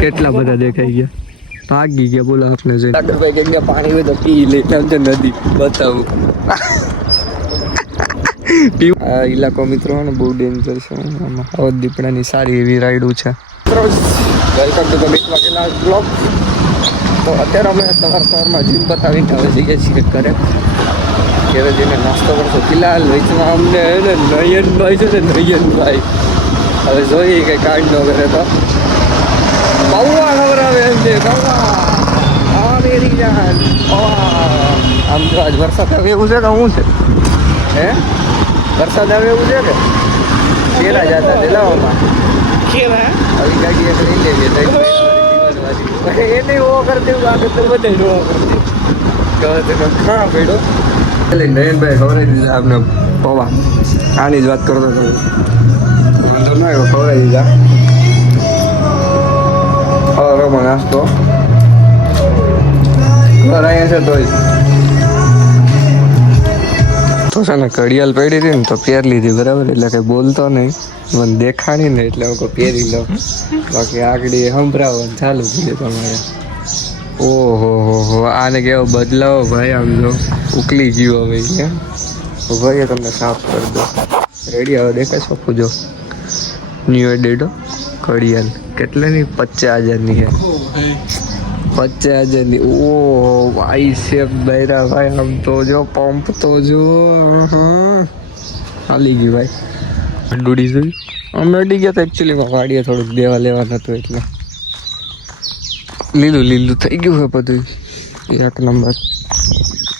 કેટલા બધા દેખાઈ ગયા, ભાગી ગયા. બોલો આપને જોઈ ભાઈ કે પાણી હોય તો પી લે, નદી બતાવું. આ ઇલાકો મિત્રો ને બહુ ડેન્જર છે. આમાં હવદ દીપડાની સારી એવી રાઈડું છે. વેલકમ ટુ ધ બીચમાં કે લાસ્ટ બ્લોગ. તો અત્યારે અમે સવારમાં જીમ બતાવીને હવે જઈએ છીએ ઘરે જઈને નાસ્તો કરશો. ફિલહાલ વેચમાં અમને નયનભાઈ છે ને, નયનભાઈ હવે જોઈએ કે કાર્ડ ન કરે તો પૌવા ખવડાવે એમ છે. પૌવા હા મેરી જાન પૌવા. આમ તો આજ વરસાદ આવે એવું છે કે શું છે? હે વરસાદ આવે એવું છે કે કેરા જતા દિલાવામાં આવી ગાડી એક લઈ લેવી એને ઓ કરતી આગળ તો બધે નો કરતી ઘણા પડ્યો. નયનભાઈ ખવડાવી દીધા આપને પૌવા. આની જ વાત કરતો હતો. વાંધો ના આવ્યો, ખવડાવી દીધા. સવારમાં નાસ્તો ઘર અહીંયા છે તોય તો છે ને ઘડિયાળ પડી હતી ને તો પહેર લીધી બરાબર. એટલે કંઈ બોલતો નહીં, મને દેખાણી ને એટલે હું પહેરી લઉં. બાકી આગળ સંભળાવવાનું ચાલુ થઈ જાય તમારે. ઓહો હો આને કેવો બદલાવો ભાઈ. આમ જો ઉકલી ગયો ભાઈ. કેમ ભાઈ તમને સાફ કરી દો. રેડી હવે દેખાય છો પૂજો. ન્યુ એડેડો ઘડિયાળ કેટલાની? 50,000ની છે. 50,000ની. ઓહો ભાઈ શેપ બૈરા ભાઈ. આમ તો જો પંપ તો જો હાલી ગઈ ભાઈ. ડૂડી જોઈ અમે અડી ગયા તો એકચ્યુઅલીમાં વાડીએ થોડુંક દેવા લેવાનું હતું એટલે લીલું થઈ ગયું છે બધું. એક નંબર.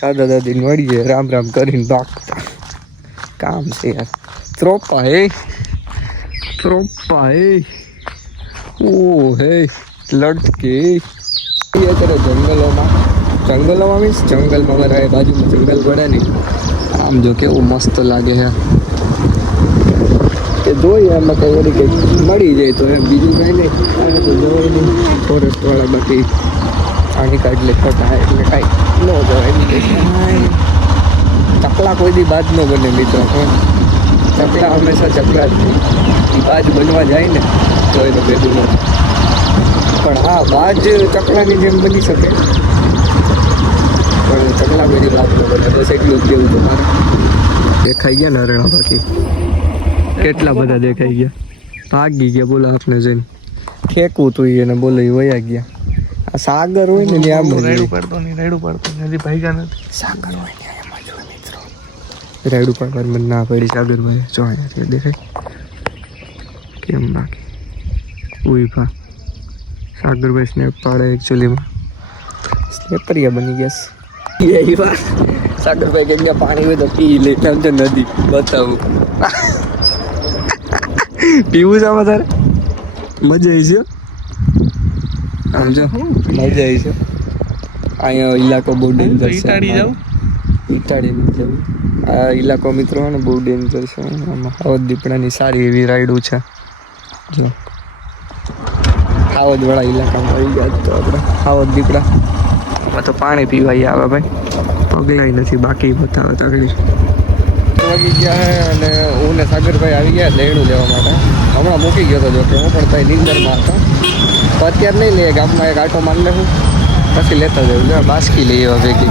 દાદા દાદીને મળીએ રામ રામ કરીને ભાગતા કામ છે યાર. ત્રોપા હે ઓ હે લડકે અત્યારે જંગલોમાં મીન્સ જંગલમાં મારા બાજુમાં જંગલ પડે ને આમ જો કેવું મસ્ત લાગે છે કે જોઈએ એમાં કંઈ વળી કંઈક મળી જાય તો એમ. બીજું કાંઈ નહીં. આને તો જોવાય નહીં ફોરેસ્ટ વાળા. બાકી આની કાઢલે ખોટા એટલે કાંઈ ન જવાય. ચકલા કોઈ દી બાદ ન બને મિત્રો. ચકલા હંમેશા ચકલા જ બાજ બનવા જાય ને તો એ તો ભેગું ન. પણ હા બાજ ચકલાની જેમ બની શકે પણ ચકલા કોઈ દી બાદ ન બને. બસ એટલું જ કેવું તમારે. દેખાઈ ગયા ને હરણા બાકી કેટલા બધા દેખાઈ ગયા, ભાગી ગયા. બોલો આપને જોઈને ખેંકવું તું એને બોલો એ વયા ગયા. આ સાગર હોય ને આમ રેડું પડતો નહીં હજી ભાગ્યા નથી. સાગર હોય ને એમાં જો મિત્રો રેડું પડવા મને ના પડી. સાગર ભાઈ જો અહીંયા દેખાય કેમ બાકી ઉભા. સાગરભાઈ સ્નેપ પાડે એકચ્યુઅલીમાં સ્નેપરિયા બની ગયા એ વાત. સાગરભાઈ કે અહીંયા પાણી હોય તો પી લે, નદી બતાવું. પીવું છે આમાં તારે? મજા આવી છે આમ જો મજા આવી છે. અહીંયા ઇલાકો બહુ ડેન્જર છે. ઈટાડી નથી જવું. આ ઇલાકો મિત્રો ને બહુ ડેન્જર છે. આમાં હવદ દીપડાની સારી એવી રાઈડું છે. જો હાવદ વાળા ઇલાકામાં આવી ગયા તો આપણે હાવદ દીપડા. આમાં તો પાણી પીવાય આવે ભાઈ. પગલાય નથી બાકી બતાવે તગડી વાગી ગયા હે. અને હું ને સાગરભાઈ આવી ગયા લેણું લેવા માટે. હમણાં મૂકી ગયો હતો જોકે હું પણ ભાઈ નીંદરમાં હતો. તો અત્યારે નહીં લઈએ, ગામમાં એક આટો મારી લેવું પછી લેતા જવું. બાસ્કી લઈએ ભેગી.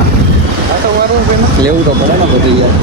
આટો મારવું કે લેવું તો પડે ને બધું યાર.